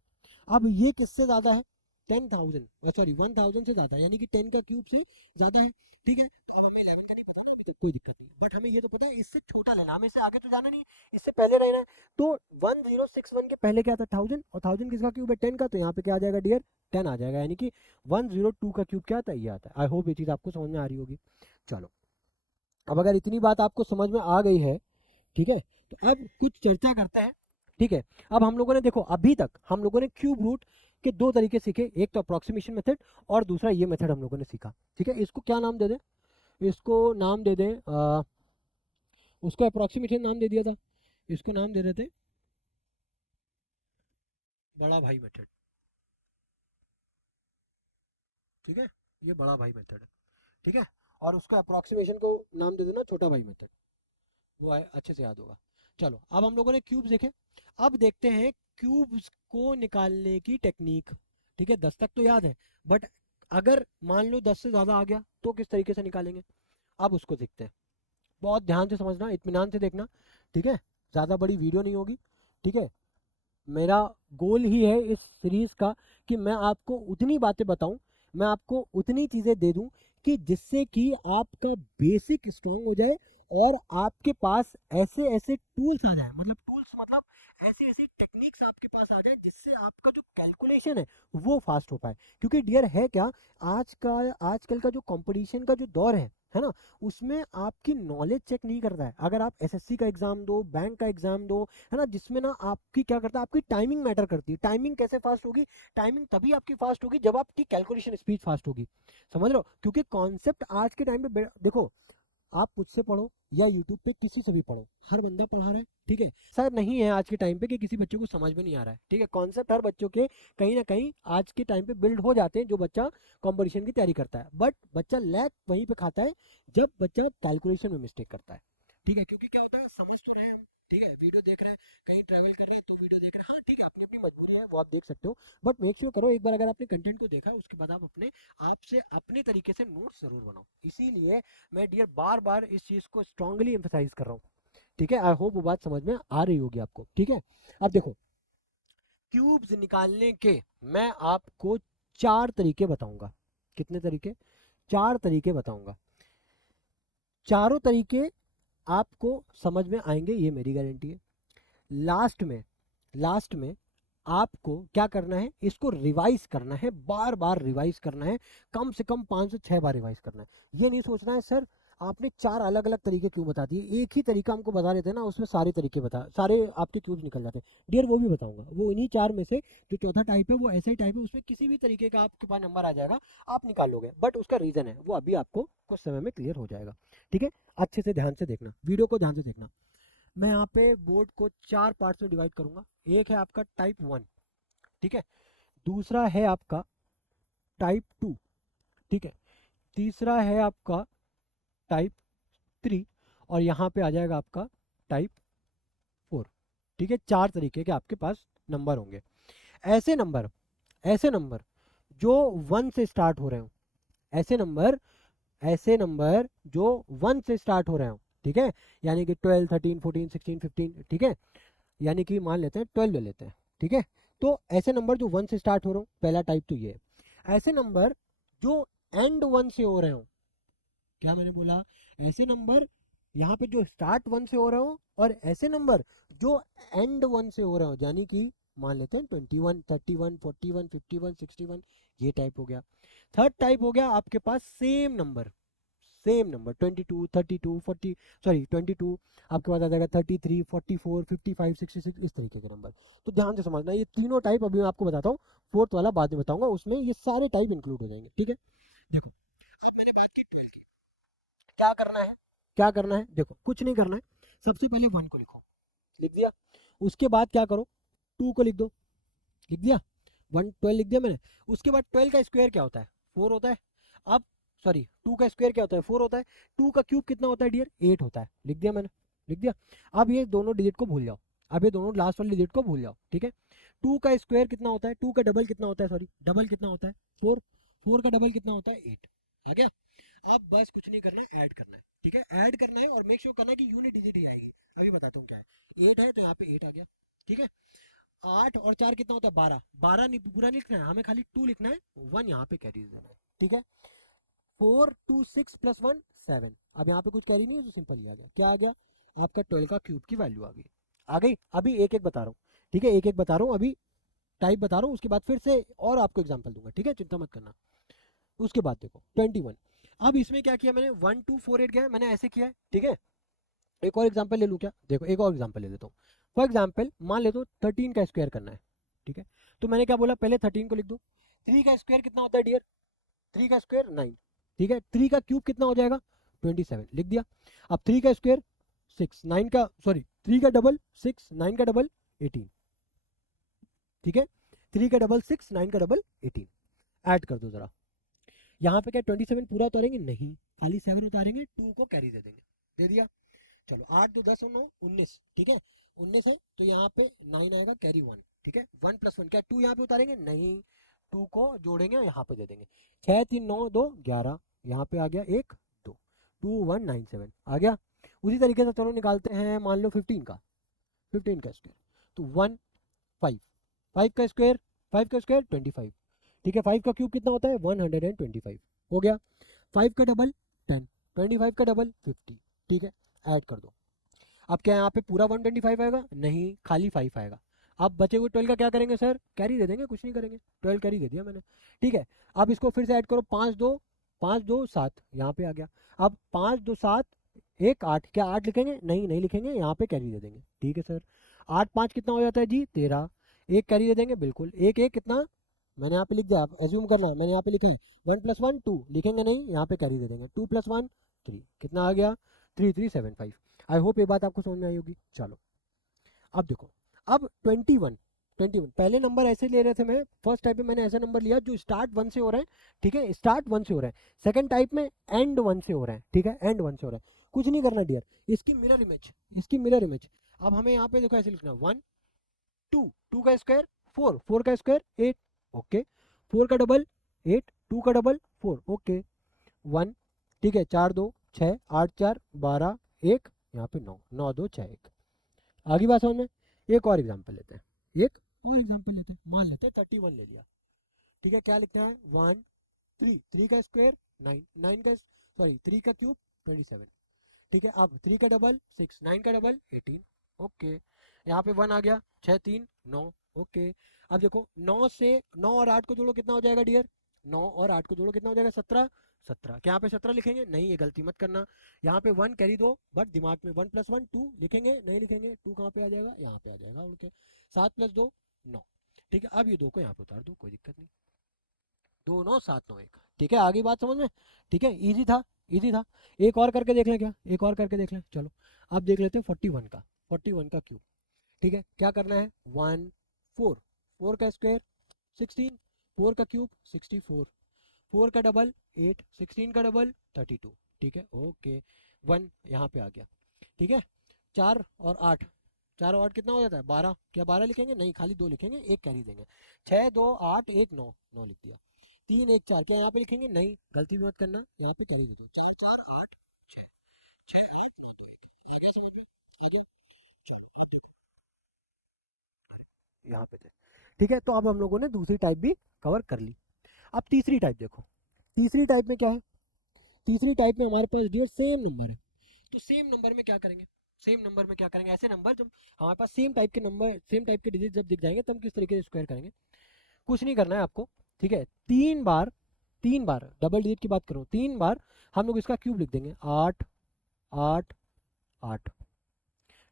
अब ये किससे ज्यादा है, 10,000, सॉरी 1000 से ज्यादा है, यानी कि 10 का क्यूब से ज्यादा है। ठीक है, तो अब हमें 11 का नहीं पता ना, अभी तक कोई दिक्कत नहीं, बट हमें ये तो पता है इससे छोटा लेना, हमें इससे आगे तो जाना नहीं, इससे पहले रहना है। तो 1061 के पहले क्या था, 1000, और 1000 किसका क्यूब है, 10 का, तो यहाँ पे क्या आ जाएगा डियर, 10 आ जाएगा। यानी कि 102 का क्यूब क्या आता है, ये आता है। आई होप ये चीज़ आपको समझ में आ रही होगी। चलो, अब अगर इतनी बात आपको समझ में आ गई है, ठीक है, तो अब कुछ चर्चा करते हैं। ठीक है, अब हम लोगों ने देखो, अभी तक हम लोगों ने क्यूब रूट के 2 तरीके सीखे, एक तो अप्रोक्सीमेशन मेथड और दूसरा ये मेथड हम लोगों ने सीखा। ठीक है, इसको क्या नाम दे दें, इसको नाम दे दें उसको अप्रोक्सीमेशन नाम दे दिया था, इसको नाम दे देते बड़ा भाई मेथड। ठीक है, ये बड़ा भाई मेथड है। ठीक है, और उसका अप्रोक्सीमेशन को नाम दे देना छोटा भाई मेथड, वो अच्छे से याद होगा। चलो, अब हम लोगों ने क्यूब्स देखे, अब देखते हैं क्यूब्स को निकालने की टेक्निक। ठीक है, 10 तक तो याद है, बट अगर मान लो 10 से ज़्यादा आ गया तो किस तरीके से निकालेंगे, अब उसको देखते हैं। बहुत ध्यान से समझना, इत्मीनान से देखना। ठीक है, ज़्यादा बड़ी वीडियो नहीं होगी। ठीक है, मेरा गोल ही है इस सीरीज़ का कि मैं आपको उतनी बातें बताऊं, मैं आपको उतनी चीज़ें दे दूं कि जिससे कि आपका बेसिक स्ट्रांग हो जाए और आपके पास ऐसे ऐसे टूल्स आ जाए, मतलब टूल्स मतलब ऐसी ऐसी टेक्निक्स आपके पास आ जाए जिससे आपका जो कैलकुलेशन है वो फास्ट हो पाए। क्योंकि डियर है क्या, आजकल का जो कंपटीशन का जो दौर है ना, उसमें आपकी नॉलेज चेक नहीं करता है। अगर आप एसएससी का एग्जाम दो, बैंक का एग्जाम दो, है ना, जिसमें ना आपकी क्या करता है, आपकी टाइमिंग मैटर करती है। टाइमिंग कैसे फास्ट होगी, टाइमिंग तभी आपकी फास्ट होगी जब आपकी कैलकुलेशन स्पीड फास्ट होगी। समझ रहे हो, क्योंकि कॉन्सेप्ट आज के टाइम पे देखो, आप मुझसे पढ़ो या यूट्यूब पे किसी से भी पढ़ो, हर बंदा पढ़ा रहा है। ठीक है, सर नहीं है आज के टाइम पे कि किसी बच्चे को समझ में नहीं आ रहा है। ठीक है, कॉन्सेप्ट हर बच्चों के कहीं ना कहीं आज के टाइम पे बिल्ड हो जाते हैं जो बच्चा कंपटीशन की तैयारी करता है, बट बच्चा लैग वहीं पे खाता है जब बच्चा कैलकुलेशन में मिस्टेक करता है। ठीक है, क्योंकि क्या होता है, समझ तो रहे हैं हम, ठीक है, वीडियो देख रहे हैं, कहीं ट्रैवल कर रहे हैं तो वीडियो देख रहे हैं, हाँ ठीक है, अपनी अपनी मजबूरी है, वो आप देख सकते हो, बट मेक श्योर करो एक बार अगर आपने कंटेंट को देखा है उसके बाद आप अपने आप से अपने तरीके से नोट्स जरूर बनाओ। इसीलिए मैं डियर बार बार इस चीज़ को स्ट्रांगली एम्फेसाइज कर रहा हूँ। ठीक है, आई होप वो बात समझ में आ रही होगी आपको। ठीक है, अब देखो क्यूब्स निकालने के मैं आपको 4 तरीके बताऊंगा। कितने तरीके, 4 तरीके बताऊंगा। चारों तरीके आपको समझ में आएंगे, ये मेरी गारंटी है। लास्ट में आपको क्या करना है, इसको रिवाइज करना है, बार बार रिवाइज करना है, कम से कम 5 से 6 बार रिवाइज करना है। ये नहीं सोचना है सर आपने 4 अलग अलग तरीके क्यों बता दिए, एक ही तरीका हमको बता देते हैं ना, उसमें सारे तरीके बता, सारे आपके क्यूब निकल जाते हैं। डियर वो भी बताऊंगा, वो इन्हीं 4 में से जो चौथा टाइप है वो ऐसा ही टाइप है, उसमें किसी भी तरीके का आपके पास नंबर आ जाएगा, आप निकाल लोगे, बट उसका रीजन है वो अभी आपको कुछ समय में क्लियर हो जाएगा। ठीक है, अच्छे से ध्यान से देखना, वीडियो को ध्यान से देखना। मैं यहाँ पे बोर्ड को 4 पार्ट्स में डिवाइड करूंगा। एक है आपका टाइप 1, ठीक है, दूसरा है आपका टाइप 2, ठीक है, तीसरा है आपका टाइप 3, और यहाँ पे आ जाएगा आपका टाइप 4। ठीक है, 4 तरीके के आपके पास नंबर होंगे। ऐसे नंबर ऐसे नंबर जो 1 से स्टार्ट हो रहे हो, ऐसे नंबर जो 1 से स्टार्ट हो रहे हो, ठीक है, यानी कि 12 13 14 16 15, ठीक है, यानी कि मान लेते हैं 12 ले लेते हैं, ठीक है। तो ऐसे नंबर जो 1 से स्टार्ट हो रहे हो, पहला टाइप तो ये है। ऐसे नंबर जो एंड 1 से हो रहे हो, क्या मैंने बोला, ऐसे नंबर यहाँ पे जो स्टार्ट 1 से हो रहे हो, और ऐसे नंबर जो एंड 1 से हो रहे हो, यानी कि मान लेते हैं 21, 31, 41, 51, 61, ये टाइप हो गया। थर्ड टाइप हो गया आपके पास सेम नंबर 22, 32, 40, सॉरी 22, आपके पास आ जाएगा 33, 44, 55, 66, इस तरीके के नंबर। तो ध्यान से समझना, ये तीनों टाइप अभी मैं आपको बताता हूँ, फोर्थ वाला बाद में बताऊंगा, उसमें ये सारे टाइप इंक्लूड हो जाएंगे, ठीक है। देखो, अब मैंने बात की 12 की, क्या करना है, क्या करना है, देखो कुछ नहीं करना है। सबसे पहले 1 को लिखो, लिख दिया। उसके बाद क्या करो, 2 को लिख दो, लिख दिया। 1 12 लिख दिया मैंने। उसके बाद 12 का स्क्वायर क्या होता है, 4 होता है। अब सॉरी, 2 का स्क्वायर क्या होता है, 4 होता है। 2 का क्यूब कितना होता है डियर, 8 होता है, लिख दिया मैंने, लिख दिया। अब ये दोनों डिजिट को भूल जाओ, अब ये दोनों लास्ट वाले डिजिट को भूल जाओ, ठीक है। 2 का स्क्वायर कितना होता है, 2 का डबल कितना होता है, सॉरी डबल कितना होता है, 4। 4 का डबल कितना होता है, 8। आ गया। अब बस कुछ नहीं करना है, ऐड करना है, ठीक है। ऐड करना है और मेक श्योर करना है कि यूनिट डिजिट ही आएगी। अभी बताता हूँ क्या है। 8 है तो यहाँ पे 8 आ गया, ठीक है। 8 और 4 कितना होता है, 12। 12 नहीं, पूरा नहीं लिखना है हमें, खाली 2 लिखना है, 1 यहाँ पे कैरी देना है, ठीक है। 4 2 6 प्लस 1 7। अब यहाँ पे कुछ कैरी नहीं है तो सिंपल ही आ गया, क्या आ गया, आपका 12 का क्यूब की वैल्यू आ गई। आ गई। अभी एक एक बता रहा हूँ, ठीक है, एक एक बता रहा हूँ अभी, टाइप बता रहा हूँ, उसके बाद फिर से और आपको एग्जाम्पल दूंगा, ठीक है, चिंता मत करना। उसके बाद देखो 21। अब इसमें क्या किया मैंने, 1 2 4 8 गया, मैंने ऐसे किया है, ठीक है। एक और एग्जाम्पल ले लूँ क्या, देखो एक और एग्जाम्पल ले लेता हूँ। फॉर एग्जाम्पल मान लेते हो 13 का स्क्वायर करना है, ठीक है। तो मैंने क्या बोला, पहले 13 को लिख दो। 3 का स्क्वायर कितना होता है डियर, 3 का स्क्वायर 9, ठीक है। 3 का क्यूब कितना हो जाएगा, 27, लिख दिया। अब 3 का स्क्वायर 6, 9 का सॉरी 3 का डबल 6, 9 का डबल 18, ठीक है। 3 का डबल 6, 9 का डबल 18। ऐड कर दो जरा। यहाँ पे क्या 27 पूरा उतारेंगे, नहीं, खाली 7 उतारेंगे, 2 को कैरी दे देंगे, दे दिया। चलो 8 2 10 और 9 19, ठीक है। 19 है तो यहाँ पे 9 आएगा, कैरी 1, ठीक है। 1 प्लस 1 क्या 2 यहाँ पे उतारेंगे, नहीं, 2 को जोड़ेंगे और यहाँ पे दे देंगे। 6 3 9 2 11, यहाँ पे आ गया 1 2, 2 1 9 7 आ गया। उसी तरीके से चलो निकालते हैं, मान लो 15 का, 15 का स्क्वायर, तो 1 5, 5 का स्क्वायर, 5 का स्क्वायर 25, ठीक है। 5 का क्यूब कितना होता है, 125, हो गया। 5 का डबल 10, 25 का डबल 50, ठीक है। ऐड कर दो। अब क्या यहाँ पे पूरा 125 आएगा, नहीं, खाली 5 आएगा। अब बचे हुए 12 का क्या करेंगे सर, कैरी दे देंगे, कुछ नहीं करेंगे, 12 कैरी दे दिया मैंने, ठीक है। अब इसको फिर से ऐड करो, 5 2 7, यहाँ पे आ गया। अब 5 2 7 1 8, क्या 8 लिखेंगे, नहीं नहीं लिखेंगे, यहाँ पे कैरी दे देंगे, ठीक है सर। 8 5 कितना हो जाता है जी, 13। एक कैरी दे देंगे, बिल्कुल, एक एक कितना, मैंने यहाँ पे लिख दिया, आप एज्यूम करना, मैंने यहाँ पे लिखा है 1 प्लस 1 2, लिखेंगे नहीं, यहाँ पे कैरी दे देंगे, 2 प्लस 1 3, कितना आ गया, 3375। आई होप ये बात आपको समझ में आई होगी। चलो अब देखो, अब 21, 21 पहले नंबर ऐसे ले रहे थे, मैं फर्स्ट टाइप में मैंने ऐसा नंबर लिया जो स्टार्ट 1 से हो रहे हैं, ठीक है, स्टार्ट 1 से हो रहे हैं। सेकंड टाइप में एंड 1 से हो रहे हैं, ठीक है, एंड 1 से हो रहे हैं। कुछ नहीं करना डियर, इसकी मिरर इमेज, इसकी मिरर इमेज। अब हमें यहाँ पे देखो ऐसे लिखना, 1 2, 2 का स्क्वायर 4, 4 का स्क्वायर 8, ओके। 4 का डबल 8, 2 का डबल 4, ओके। 1, ठीक है, 4 2 6 8 4 12 1, यहाँ पे 9 9 2 6 1। आगे बात समझ में। एक और एग्जांपल लेते हैं, एक और एग्जांपल लेते हैं, मान लेते हैं 31 ले लिया, ठीक है। क्या लिखना है, 1 3, 3 का स्क्वायर 9, 9 का सॉरी 3 का क्यूब 27, ठीक है। अब 3 का डबल 6, 9 का डबल 18, ओके। यहाँ पे 1 आ गया, 6 3 9, ओके। अब देखो 9 से 9 और 8 को जोड़ो, कितना हो जाएगा डियर, 9 और 8 को जोड़ो कितना हो जाएगा, 17। 17 क्या यहाँ पे 17 लिखेंगे, नहीं, ये गलती मत करना। यहाँ पे 1 कैरी दो, बट दिमाग में 1 प्लस 1 2 लिखेंगे, नहीं लिखेंगे, 2 कहाँ पे आ जाएगा, यहाँ पे आ जाएगा, ओके। 7 प्लस 2 9, ठीक है। अब ये 2 को यहाँ पे उतार दो, कोई दिक्कत नहीं, 2 9 7 9 1, ठीक है। आगे बात समझ में, ठीक है, इजी था, इजी था। एक और करके देख लें क्या, एक और करके देख लें, चलो। अब देख लेते हैं 41 का, 41 का क्यूब, ठीक है। क्या करना है, 1 4, 4 का स्क्वायर 16, 4 का क्यूब 64, 4 का डबल 8, 16 का डबल 32, ठीक है, ओके। 1 यहाँ पे आ गया, ठीक है। 4 और 8, 4 और 8 कितना हो जाता है, 12, क्या 12 लिखेंगे, नहीं, खाली 2 लिखेंगे, एक कैरी देंगे। 6 2 8 1 9, 9 लिख दिया। 3 1 4, क्या यहाँ पे लिखेंगे, नहीं, गलती भी मत करना, यहाँ पे कैरी दे दो, 4 4 8 6, 6 8 9 2 1, आ गया समझ में, आ गया। चलो अब देखो, यहाँ पे थे। ठीक है, तो अब हम लोगों ने दूसरी टाइप भी कवर कर ली। अब तीसरी टाइप देखो, तीसरी टाइप में क्या है, तीसरी टाइप में हमारे पास डियर सेम नंबर है। तो सेम नंबर में क्या करेंगे, सेम नंबर में क्या करेंगे, ऐसे नंबर जब हमारे पास सेम टाइप के नंबर, सेम टाइप के डिजिट जब दिख जाएंगे तब किस तरीके से स्क्वायर करेंगे, कुछ नहीं करना है आपको। ठीक है, तीन बार डबल डिजिट की बात करूँ, 3 बार हम लोग इसका क्यूब लिख देंगे, 8 8 8।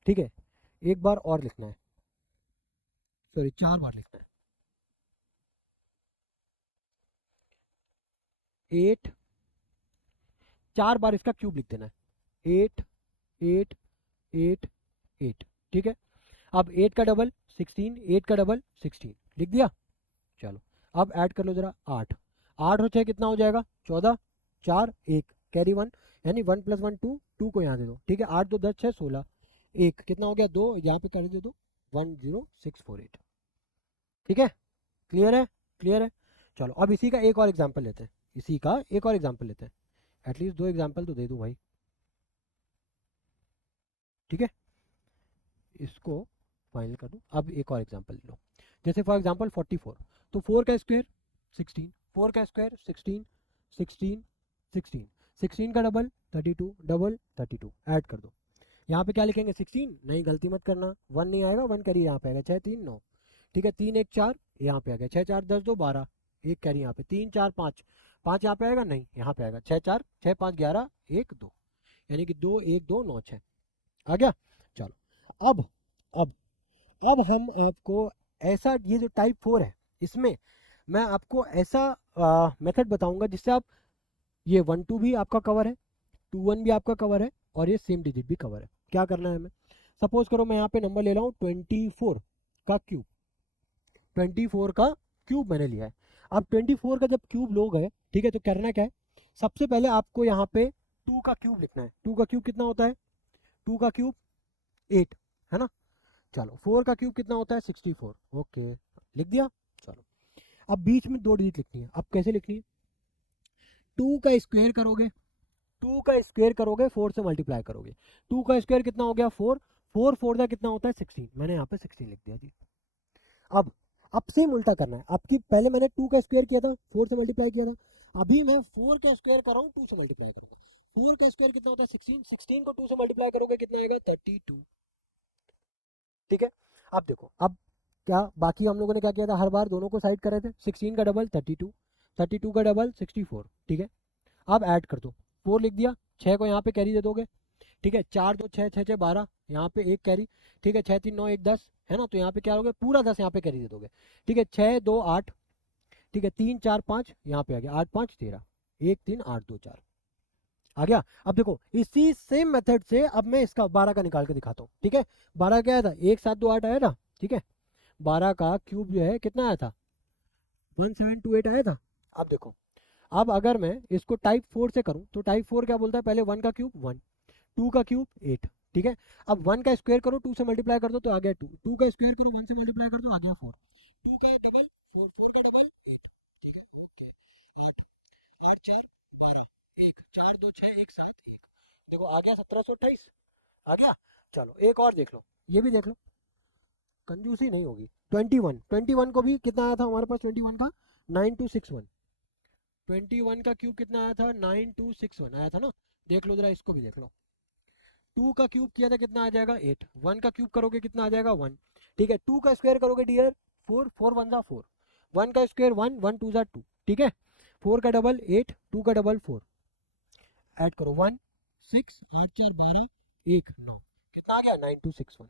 ठीक है, एक बार और लिखना है, सॉरी 4 बार लिखना है, 8, 4 बार इसका क्यूब लिख देना है, 8 8 8 8। ठीक है, अब 8 का डबल 16, 8 का डबल 16 लिख दिया। चलो अब ऐड कर लो जरा, 8 8 और 6 कितना हो जाएगा, 14, 4 1 कैरी 1, यानी 1 + 1 2, 2 को यहाँ दे दो। ठीक है, 8 2 10 6 16, 1 कितना हो गया, 2 यहाँ पे कर दे दो, 10648। ठीक है, क्लियर है, क्लियर है। चलो अब इसी का एक और एग्जाम्पल लेते हैं, इसी का एक और एग्जाम्पल लेते हैं, एटलीस्ट 2 एग्जाम्पल तो दे दूँ भाई। ठीक है, इसको फाइनल कर दूँ। अब एक और एग्जाम्पल ले लो, जैसे फॉर एग्जाम्पल 44, तो 4 का स्क्वायर 16, 4 का स्क्वायर 16 16 16, 16 का डबल 32, डबल 32 ऐड कर दो। यहाँ पे क्या लिखेंगे, 16, नहीं गलती मत करना, 1 नहीं आएगा, 1 कैरी यहाँ पे आएगा, 6 3 9। ठीक है, 3 1 4 यहाँ पे आ गया, 6 4 10 2 12, एक कैरी यहाँ पे, 3 4 5, 5 यहाँ पे आएगा, नहीं यहाँ पे आएगा, 6 4 6 5 11 1 2, यानी कि 2 1 2 9 6 आ गया। चलो अब अब हम आपको ऐसा, ये जो टाइप 4 है इसमें मैं आपको ऐसा मेथड बताऊंगा जिससे आप, ये 1 2 भी आपका कवर है, 2 1 भी आपका कवर है, और ये सेम डिजिट भी कवर है। क्या करना है हमें, सपोज करो मैं यहाँ पे नंबर ले रहा हूँ 24 का क्यूब, 24 का क्यूब मैंने लिया है। अब 24 का जब क्यूब लोगे, ठीक है, तो करना क्या है, सबसे पहले आपको यहाँ पे 2 का क्यूब लिखना है। 2 का क्यूब कितना होता है, 2 का क्यूब 8 है ना। चलो 4 का क्यूब कितना होता है, 64, ओके लिख दिया। चलो अब बीच में 2 डिजिट लिखनी है, अब कैसे लिखनी है, 2 का स्क्वायर करोगे, 2 का स्क्वायर करोगे 4 से मल्टीप्लाई करोगे, 2 का स्क्वायर कितना हो गया 4, 4 4 का कितना होता है 16, मैंने यहाँ पे 16 लिख दिया जी। अब सेम उल्टा करना है आपकी, पहले मैंने 2 का स्क्वायर किया था, 4 से मल्टीप्लाई किया था, अभी मैं 4 का स्क्वायर कर रहा हूँ, 2 से मल्टीप्लाई करूंगा। 4 का स्क्वायर कितना होता है 16, 16 को 2 से मल्टीप्लाई करोगे कितना आएगा 32। ठीक है, अब देखो, अब क्या बाकी हम लोगों ने क्या किया था, हर बार दोनों को साइड कर रहे थे, 16 का डबल 32, 32 का डबल 64। ठीक है, अब ऐड कर दो, 4 लिख दिया, 6 को यहाँ पे कैरी दे दोगे। ठीक है, 4 2 6 6 6 12, यहाँ पे एक कैरी। ठीक है, 6 3 9 1 10 है ना, तो यहाँ पे क्या होगा, पूरा 10 यहाँ पे कैरी दे दोगे। ठीक है, 6 2 8, ठीक है, 3 4 5 यहाँ पे आ गया, 8 5 13, 1 3 8 2 4 आ गया। अब देखो इसी सेम मेथड से अब मैं इसका 12 का निकाल के दिखाता हूँ। ठीक है, 12 क्या आया था, 1 7 2 8 आया था। ठीक है, 12 का क्यूब जो है कितना आया था, 1728 आया था। अब देखो, अब अगर मैं इसको टाइप 4 से करूं तो टाइप 4 क्या बोलता है, पहले 1 का क्यूब 1, 2 का क्यूब 8। ठीक है, अब 1 का स्क्वायर करो 2 से मल्टीप्लाई कर दो तो आ गया 2, 2 का स्क्वायर करो 1 से मल्टीप्लाई कर दो आ गया 4, 2 का डबल 4, 4 का डबल 8। ठीक है, ओके, 8 8 4 12, 1 4 2 6 1 7 1, देखो आ गया 1728 आ गया। चलो एक और देख लो, ये भी देख लो, कंजूसी नहीं होगी। 21, 21 को भी कितना आया था हमारे पास, 21 का 9261, 21 का क्यूब कितना आया था 9261 आया था ना। देख लो जरा, इसको भी देख लो, 2 का क्यूब किया था कितना आ जाएगा 8, 1 का क्यूब करोगे कितना आ जाएगा 1। ठीक है, 2 का स्क्वायर करोगे डियर 4, 4 1 जा 4, 1 का स्क्वायर 1, 1 2 जा 2। ठीक है, 4 का डबल 8, 2 का डबल 4, ऐड करो 1 6 8 4 12 1 9, कितना आ गया 9261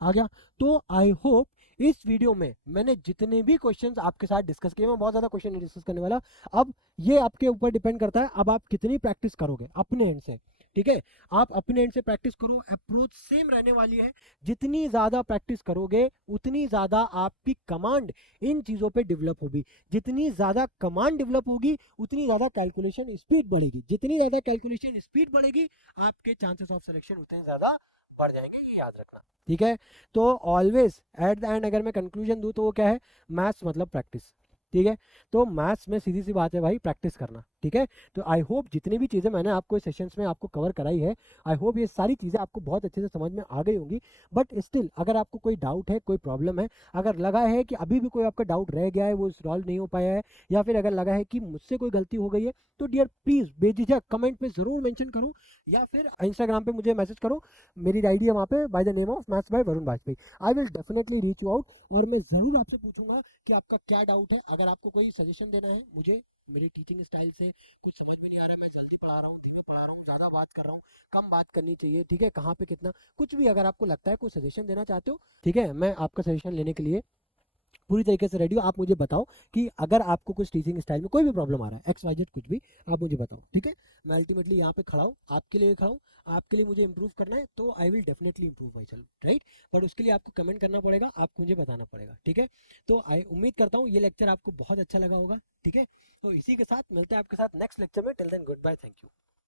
आ गया। तो आई होप इस वीडियो में मैंने जितने भी क्वेश्चंस आपके साथ डिस्कस किए, मैं बहुत ज़्यादा क्वेश्चन नहीं डिस्कस करने वाला, अब ये आपके ऊपर डिपेंड करता है, अब आप कितनी प्रैक्टिस करोगे अपने एंड से। ठीक है, आप अपने एंड से प्रैक्टिस करो, अप्रोच सेम रहने वाली है, जितनी ज़्यादा प्रैक्टिस करोगे उतनी ज़्यादा आपकी कमांड इन चीज़ों पे डेवलप होगी, जितनी ज़्यादा कमांड डेवलप होगी उतनी ज़्यादा कैलकुलेशन स्पीड बढ़ेगी, जितनी ज़्यादा कैलकुलेशन स्पीड बढ़ेगी आपके चांसेस ऑफ सिलेक्शन उतने ज़्यादा बढ़ जाएंगे, ये याद रखना। ठीक है, तो ऑलवेज एट द एंड अगर मैं कंक्लूजन दूं तो वो क्या है, मैथ्स मतलब प्रैक्टिस। ठीक है, तो मैथ्स में सीधी सी बात है भाई, प्रैक्टिस करना। ठीक है। तो आई होप जितनी भी चीज़ें मैंने आपको इस सेशंस में आपको कवर कराई है, आई होप ये सारी चीज़ें आपको बहुत अच्छे से समझ में आ गई होंगी। बट स्टिल अगर आपको कोई डाउट है, कोई प्रॉब्लम है, अगर लगा है कि अभी भी कोई आपका डाउट रह गया है, वो सॉल्व नहीं हो पाया है, या फिर अगर लगा है कि मुझसे कोई गलती हो गई है, तो डियर प्लीज़ बेझिझक कमेंट में ज़रूर मेंशन करो, या फिर इंस्टाग्राम पे मुझे मैसेज करो। मेरी आईडी है वहाँ पे by the name of maths by Varun Vajpayee. I will definitely reach you out, और मैं ज़रूर आपसे पूछूंगा कि आपका क्या डाउट है। अगर आपको कोई सजेशन देना है मुझे, मेरे टीचिंग स्टाइल से कुछ समझ में नहीं आ रहा है, मैं जल्दी पढ़ा रहा हूँ, धीमे पढ़ा रहा हूँ, ज़्यादा बात कर रहा हूँ, कम बात करनी चाहिए, ठीक है, कहाँ पे कितना, कुछ भी अगर आपको लगता है, कोई सजेशन देना चाहते हो, ठीक है, मैं आपका सजेशन लेने के लिए पूरी तरीके से रेडी हो। आप मुझे बताओ कि अगर आपको कुछ टीचिंग स्टाइल में कोई भी प्रॉब्लम आ रहा है, एक्स वाई जेड कुछ भी, आप मुझे बताओ, ठीक है। मैं अल्टीमेटली यहाँ पे खड़ा हूँ, आपके लिए खड़ा हूँ। आपके लिए मुझे इंप्रूव करना है तो I will definitely improve my self, right. But उसके लिए आपको कमेंट करना पड़ेगा, आपको मुझे बताना पड़ेगा, ठीक है। तो आई उम्मीद करता हूँ ये लेक्चर आपको बहुत अच्छा लगा होगा, ठीक है। तो इसी के साथ मिलते हैं आपके साथ नेक्स्ट लेक्चर में। Till then goodbye, thank you.